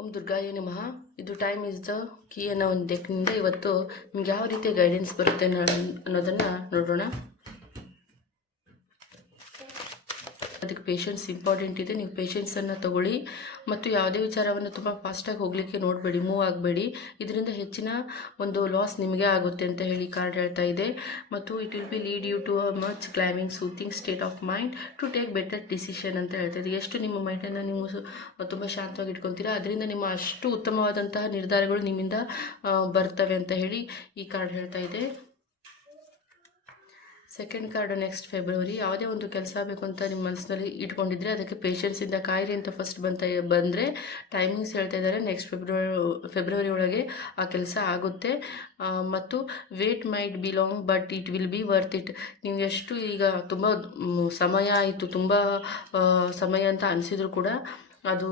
ಓಂ ದುರ್ಗಾಯ ನಮಃ. ಇದು time is the key ಅನ್ನೋ ಒಂದು ಡೆಕ್ನಿಂದ ಇವತ್ತು ನಿಮ್ಗೆ ಯಾವ ರೀತಿಯ ಗೈಡೆನ್ಸ್ ಬರುತ್ತೆ ಅನ್ನೋದನ್ನು ನೋಡೋಣ. ಅದಕ್ಕೆ ಪೇಷನ್ಸ್ ಇಂಪಾರ್ಟೆಂಟ್ ಇದೆ. ನೀವು ಪೇಷನ್ಸನ್ನು ತಗೊಳ್ಳಿ ಮತ್ತು ಯಾವುದೇ ವಿಚಾರವನ್ನು ತುಂಬ ಫಾಸ್ಟಾಗಿ ಹೋಗಲಿಕ್ಕೆ ನೋಡಬೇಡಿ, ಮೂವ್ ಆಗಬೇಡಿ. ಇದರಿಂದ ಹೆಚ್ಚಿನ ಒಂದು ಲಾಸ್ ನಿಮಗೆ ಆಗುತ್ತೆ ಅಂತ ಹೇಳಿ ಕಾರ್ಡ್ ಹೇಳ್ತಾ ಇದೆ. ಮತ್ತು it will be lead you to a much calming soothing state of mind to take better decision ಅಂತ ಹೇಳ್ತಾ ಇದೆ. ಎಷ್ಟು ನಿಮ್ಮ ಮೈಂಡನ್ನು ನೀವು ತುಂಬ ಶಾಂತವಾಗಿ ಇಟ್ಕೊತೀರಾ ಅದರಿಂದ ನಿಮ್ಮ ಅಷ್ಟು ಉತ್ತಮವಾದಂತಹ ನಿರ್ಧಾರಗಳು ನಿಮ್ಮಿಂದ ಬರ್ತವೆ ಅಂತ ಹೇಳಿ ಈ ಕಾರ್ಡ್ ಹೇಳ್ತಾ ಇದೆ. Second card next February. ಯಾವುದೇ ಒಂದು ಕೆಲಸ ಬೇಕು ಅಂತ ನಿಮ್ಮ ಮನಸ್ಸಿನಲ್ಲಿ ಇಟ್ಕೊಂಡಿದ್ರೆ ಅದಕ್ಕೆ ಪೇಷನ್ಸಿಂದ ಕಾಯಿರಿ ಅಂತ ಫಸ್ಟ್ ಬಂದರೆ ಟೈಮಿಂಗ್ಸ್ ಹೇಳ್ತಾ ಇದ್ದಾರೆ. ನೆಕ್ಸ್ಟ್ ಫೆಬ್ರವರಿ ಒಳಗೆ ಆ ಕೆಲಸ ಆಗುತ್ತೆ. ಮತ್ತು wait might be long but it will be worth it. ನೀವು ಎಷ್ಟು ಈಗ ತುಂಬ ಸಮಯ ಆಯಿತು, ತುಂಬ ಸಮಯ ಅಂತ ಅನಿಸಿದ್ರು ಕೂಡ ಅದು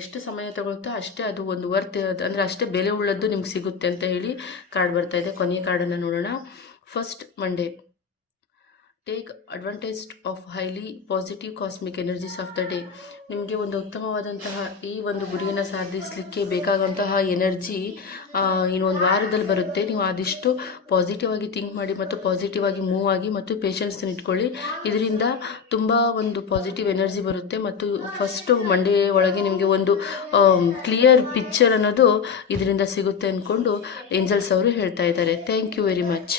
ಎಷ್ಟು ಸಮಯ ತಗೊಳುತ್ತೋ ಅಷ್ಟೇ ಅದು ಒಂದು ವರ್ತ್, ಅಂದರೆ ಅಷ್ಟೇ ಬೆಲೆ ಉಳ್ಳದ್ದು ನಿಮ್ಗೆ ಸಿಗುತ್ತೆ ಅಂತ ಹೇಳಿ ಕಾರ್ಡ್ ಬರ್ತಾ ಇದೆ. ಕೊನೆಯ ಕಾರ್ಡನ್ನು ನೋಡೋಣ. First Monday. Take advantage of highly positive cosmic energies of the day. ನಿಮಗೆ ಒಂದು ಉತ್ತಮವಾದಂತಹ ಈ ಒಂದು ಗುರಿಯನ್ನು ಸಾಧಿಸಲಿಕ್ಕೆ ಬೇಕಾಗುವಂತಹ ಎನರ್ಜಿ ಇನ್ನೊಂದು ವಾರದಲ್ಲಿ ಬರುತ್ತೆ. ನೀವು ಆದಷ್ಟು ಪಾಸಿಟಿವ್ ಆಗಿ ಥಿಂಕ್ ಮಾಡಿ ಮತ್ತು ಪಾಸಿಟಿವ್ ಆಗಿ ಮೂವ್ ಆಗಿ ಮತ್ತು ಪೇಷನ್ಸ್ನ ಇಟ್ಕೊಳ್ಳಿ. ಇದರಿಂದ ತುಂಬ ಒಂದು ಪಾಸಿಟಿವ್ ಎನರ್ಜಿ ಬರುತ್ತೆ ಮತ್ತು ಫಸ್ಟು ಮಂಡೇ ಒಳಗೆ ನಿಮಗೆ ಒಂದು ಕ್ಲಿಯರ್ ಪಿಕ್ಚರ್ ಅನ್ನೋದು ಇದರಿಂದ ಸಿಗುತ್ತೆ ಅಂದ್ಕೊಂಡು ಏಂಜಲ್ಸ್ ಅವರು ಹೇಳ್ತಾ ಇದ್ದಾರೆ. Thank you very much.